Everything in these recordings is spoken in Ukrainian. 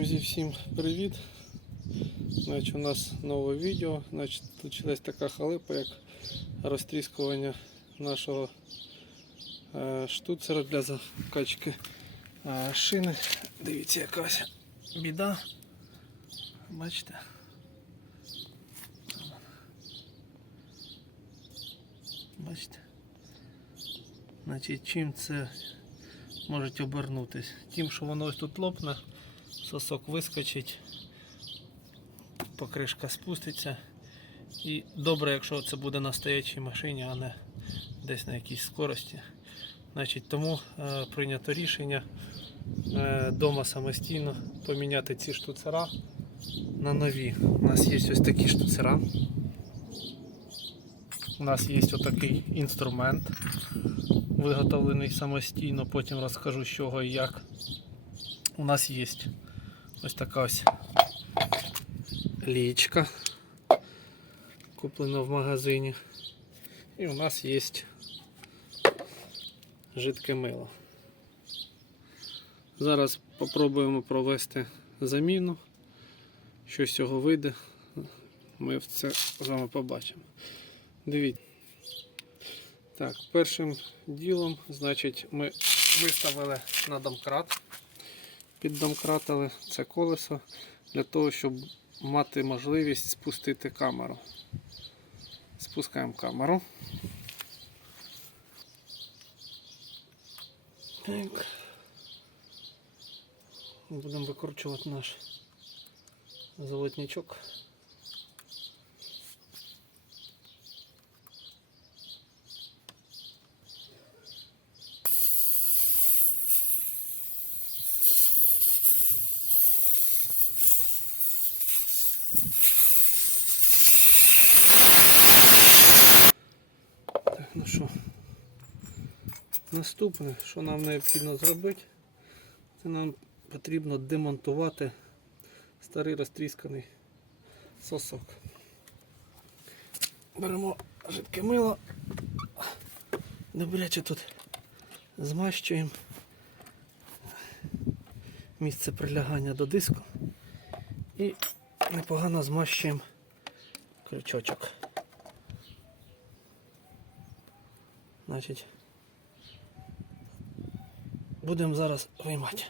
Друзі, всім привіт! Значить, у нас нове відео. Значить, почалась така халепа, як розтріскування нашого е, штуцера для закачки е, шини. Дивіться, якась біда. Бачите? Бачите? Значить, чим це може обернутися? Тим, що воно ось тут лопне, сосок вискочить, покришка спуститься. І добре, якщо це буде на стоячій машині, а не десь на якійсь скорості. Значить, тому е, прийнято рішення е, дома самостійно поміняти ці штуцера на нові. У нас є ось такі штуцера. У нас є отакий інструмент, виготовлений самостійно, потім розкажу з чого і як. У нас є ось така ось лічка, куплена в магазині. І у нас є жидке мило. Зараз спробуємо провести заміну. Що з цього вийде, ми це з вами побачимо. Дивіться. Так, першим ділом, значить, ми виставили на домкрат. Піддомкратили це колесо для того, щоб мати можливість спустити камеру. Спускаємо камеру. Так. Будемо викручувати наш золотничок. Так, ну що, наступне, що нам необхідно зробити, це нам потрібно демонтувати старий розтрісканий сосок. Беремо жидке мило, добряче тут змащуємо місце прилягання до диску і непогано змащуємо крючочок. Значить, будемо зараз виймати.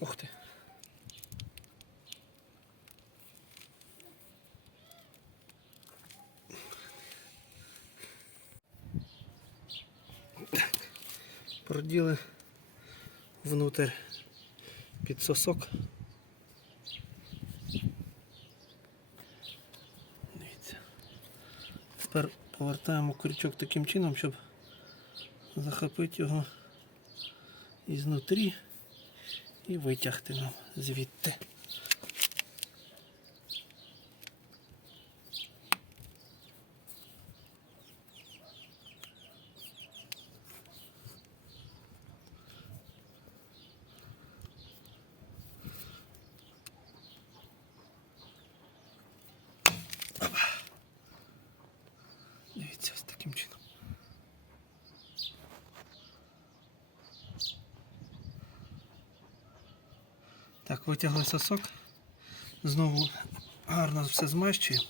Ух ти. Проділи внутрь під сосок. Дивіться. Тепер повертаємо крючок таким чином, щоб захопити його ізнутрі і витягти нам звідти. Опа. Дивіться ось таким чином. Так, витягли сосок. Знову гарно все змащуємо.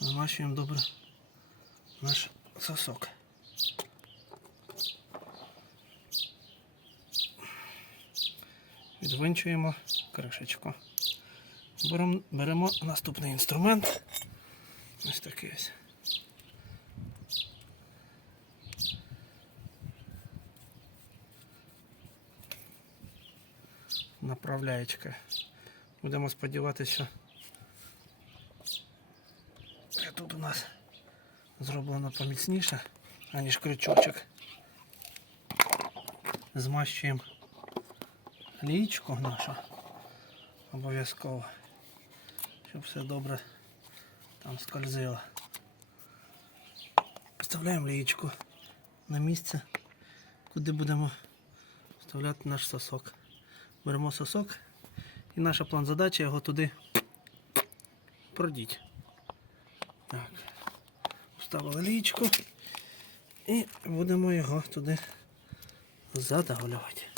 Змащуємо добре наш сосок. Відвинчуємо кришечку. Беремо, беремо наступний інструмент. Ось такий ось. Направляєчка. Будемо сподіватися, що тут у нас зроблено поміцніше, аніж крючочок. Змащуємо лічку нашу обов'язково, щоб все добре там скользило. Вставляємо лієчку на місце, куди будемо вставляти наш сосок. Беремо сосок. І наша план задачі його туди продіть. Так. Вставили лічку. І будемо його туди задавлювати.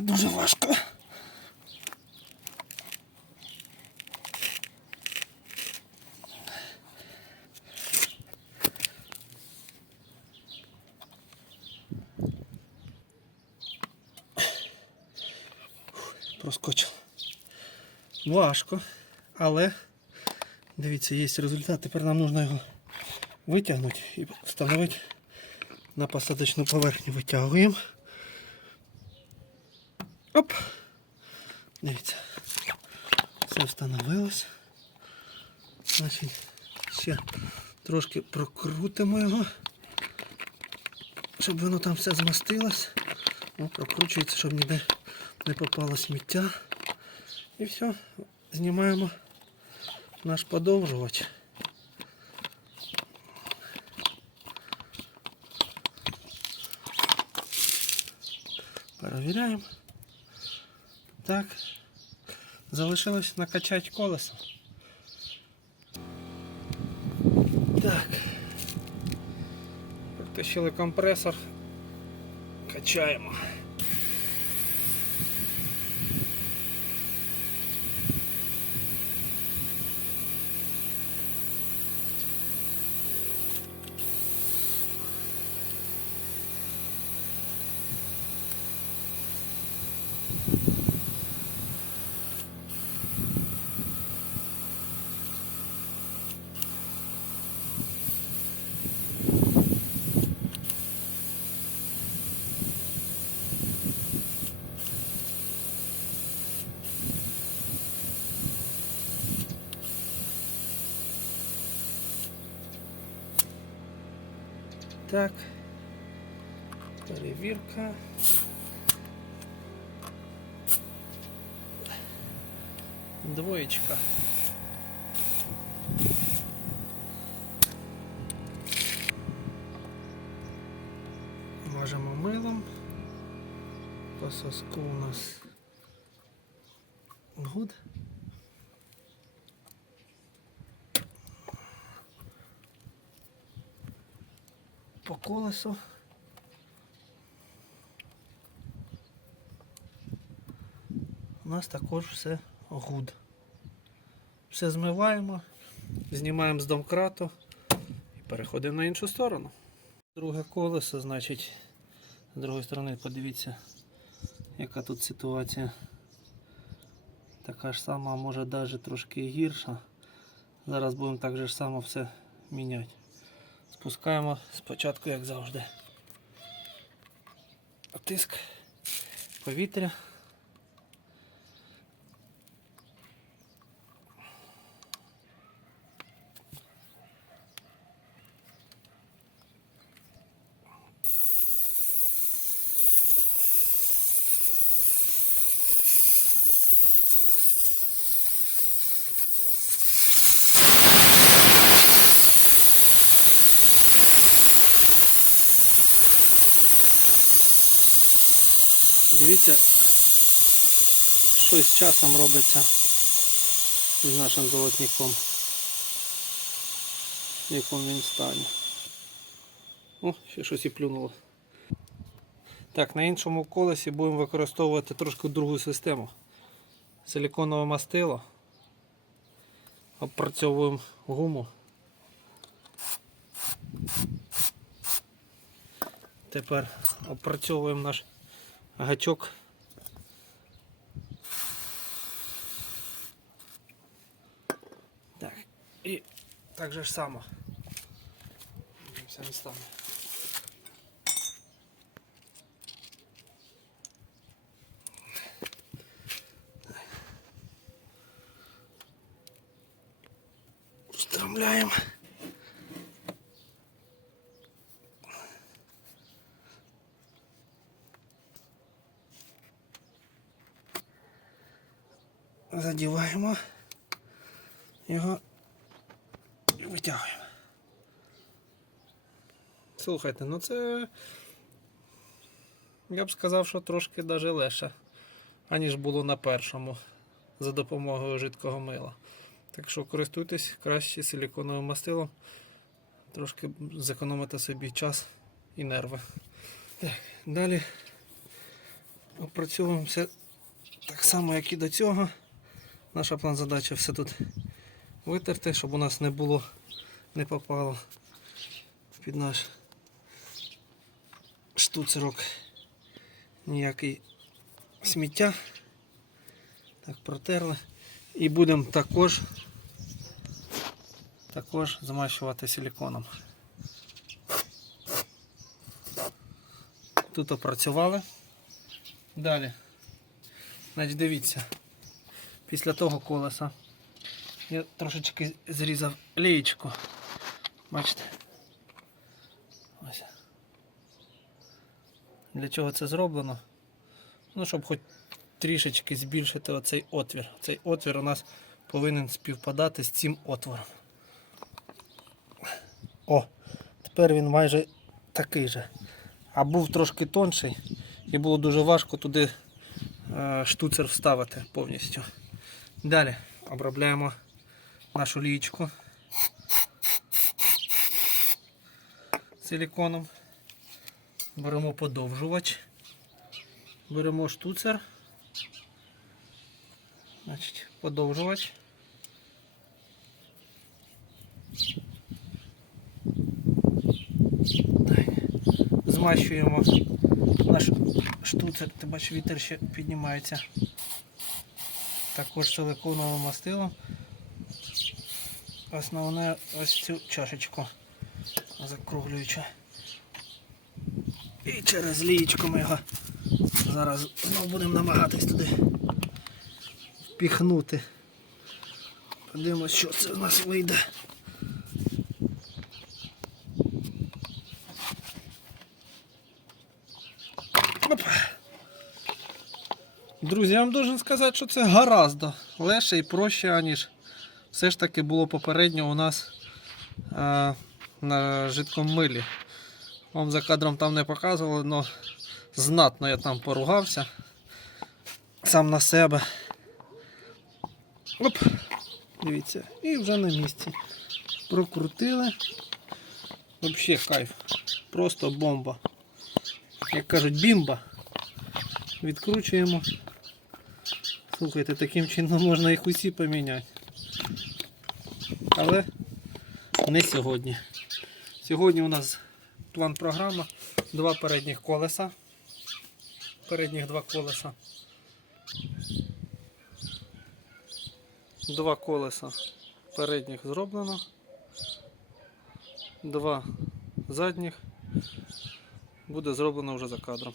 Дуже важко. Проскочив. Важко, але дивіться, є результат. Тепер нам потрібно його витягнути і встановити на посадочну поверхню. Витягуємо. Оп! Дивіться. Все встановилось. Значить, ще трошки прокрутимо його, щоб воно там все змастилось. О, прокручується, щоб ніде не попало сміття. І все, знімаємо наш подовжувач. Перевіряємо. Так. Залишилось накачати колесо. Так. Підтащили компресор. Качаємо. Так. Перевірка. Двоєчка. Мажемо милом. По соску у нас гуд. По колесу. У нас також все гуд. Все змиваємо, знімаємо з домкрату і переходимо на іншу сторону. Друге колесо, значить, з другої сторони подивіться, яка тут ситуація. Така ж сама, може навіть трошки гірша. Зараз будемо так же ж само все міняти. Спускаємо спочатку, як завжди. Тиск повітря. Дивіться, що з часом робиться з нашим золотником. В якому він стані. О, ще щось і плюнуло. Так, на іншому колесі будемо використовувати трошки другу систему. Силіконове мастило. Опрацьовуємо гуму. Тепер опрацьовуємо наш гачок. Так, і так же ж само. Все местами. Устромляем. Задіваємо його і витягуємо. Слухайте, ну це я б сказав, що трошки даже легше, аніж було на першому за допомогою жидкого мила. Так що користуйтесь краще силіконовим мастилом, трошки зекономите собі час і нерви. Так, далі опрацьовуємо все так само, як і до цього. Наша план задача все тут витерти, щоб у нас не було, не попало під наш штуцерок ніякий сміття. Так, протерли. І будемо також, також змащувати силіконом. Тут опрацювали. Далі. Значить, дивіться, після того колеса я трошечки зрізав лієчку. Бачите? Ось. Для чого це зроблено? Ну, щоб хоч трішечки збільшити оцей отвір. Цей отвір у нас повинен співпадати з цим отвором. О, тепер він майже такий же. А був трошки тонший і було дуже важко туди е, штуцер вставити повністю. Далі обробляємо нашу лічку силіконом. Беремо подовжувач, беремо штуцер, значить, подовжувач. Змащуємо наш штуцер, ти бачиш, вітер ще піднімається. Також силиконовим мастилом. Основне ось цю чашечку закруглюючи. І через лієчку ми його зараз знову будемо намагатись туди впіхнути. Подивимось, що це в нас вийде. Оп. Друзі, я вам должен сказати, що це гораздо легше і проще, аніж все ж таки було попередньо у нас а, на жидкому милі. Вам за кадром там не показували, але знатно я там поругався сам на себе. Оп, дивіться, і вже на місці. Прокрутили. Взагалі кайф. Просто бомба. Як кажуть, бімба. Відкручуємо. Слухайте, таким чином можна їх усі поміняти. Але не сьогодні. Сьогодні у нас план програма. Два передніх колеса. Передніх два колеса. Два колеса передніх зроблено. Два задніх буде зроблено вже за кадром.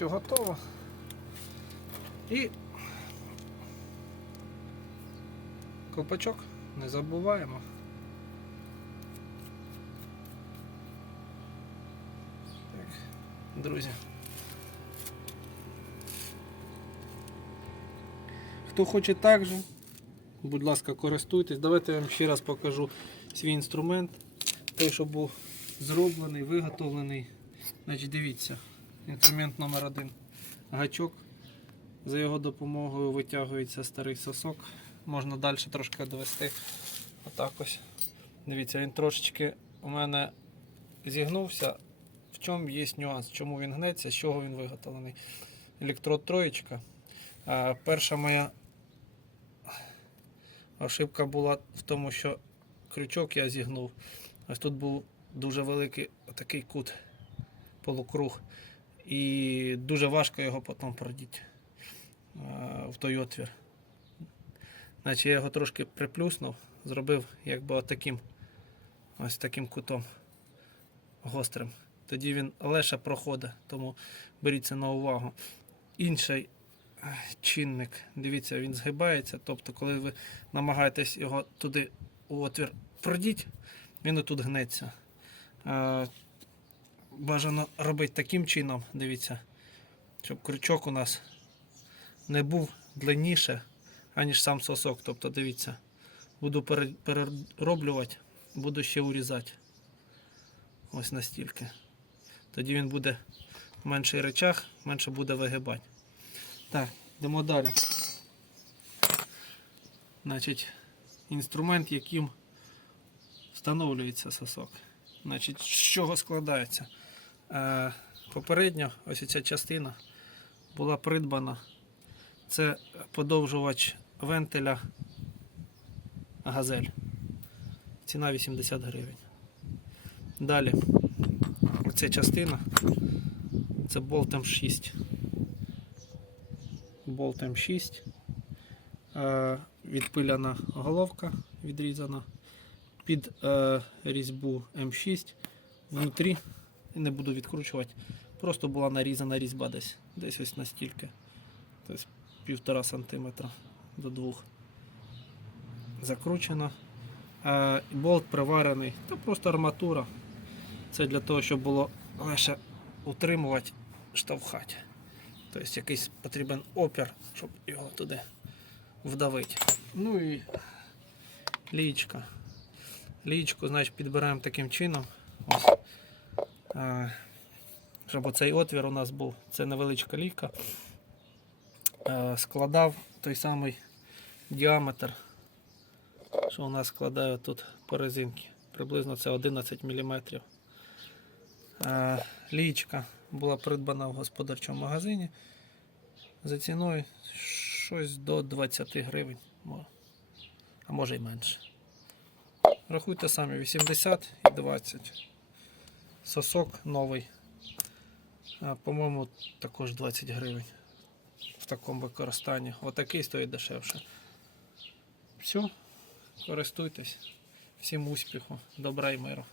Все готово. І колпачок не забуваємо. Так, друзі. Хто хоче так же, будь ласка, користуйтесь. Давайте я вам ще раз покажу свій інструмент. Той, що був зроблений, виготовлений. Значить, дивіться. Інструмент номер один. Гачок. За його допомогою витягується старий сосок. Можна далі трошки довести. Отак ось. Дивіться, він трошечки у мене зігнувся. В чому є нюанс? Чому він гнеться, з чого він виготовлений? Електрод троєчка. Перша моя ошибка була в тому, що крючок я зігнув. Ось тут був дуже великий такий кут, полукруг. І дуже важко його потім продіти е, в той отвір. Значить, я його трошки приплюснув, зробив якби отаким, ось таким кутом гострим. Тоді він легше проходить, тому беріть це на увагу. Інший е, чинник, дивіться, він згибається. Тобто, коли ви намагаєтесь його туди у отвір продіть, він отут гнеться. Бажано робити таким чином, дивіться, щоб крючок у нас не був длинніше, аніж сам сосок. Тобто, дивіться, буду перероблювати, буду ще урізати. Ось настільки. Тоді він буде менший речах, менше буде вигибати. Так, йдемо далі. Значить, інструмент, яким встановлюється сосок. Значить, з чого складається? Е, попередньо ось ця частина була придбана. Це подовжувач вентиля газель. Ціна 80 гривень. Далі, ця частина це болт М6. Болт М6. Е, відпиляна головка відрізана під е, різьбу М6. Внутрі не буду відкручувати. Просто була нарізана різьба десь. Десь ось настільки. Тобто півтора сантиметра до двох. Закручено. Е, болт приварений. Та просто арматура. Це для того, щоб було легше утримувати, штовхати. Тобто якийсь потрібен опір, щоб його туди вдавити. Ну і лічка. Лічку, значить, підбираємо таким чином. Ось. Щоб оцей отвір у нас був. Це невеличка лійка. Складав той самий діаметр, що у нас складає тут по резинки. Приблизно це 11 мм. Лічка була придбана в господарчому магазині за ціною щось до 20 гривень, а може й менше. Рахуйте самі 80 і 20. Сосок новий. По-моєму, також 20 гривень в такому використанні. Отакий стоїть дешевше. Все, користуйтесь. Всім успіху, добра і миру.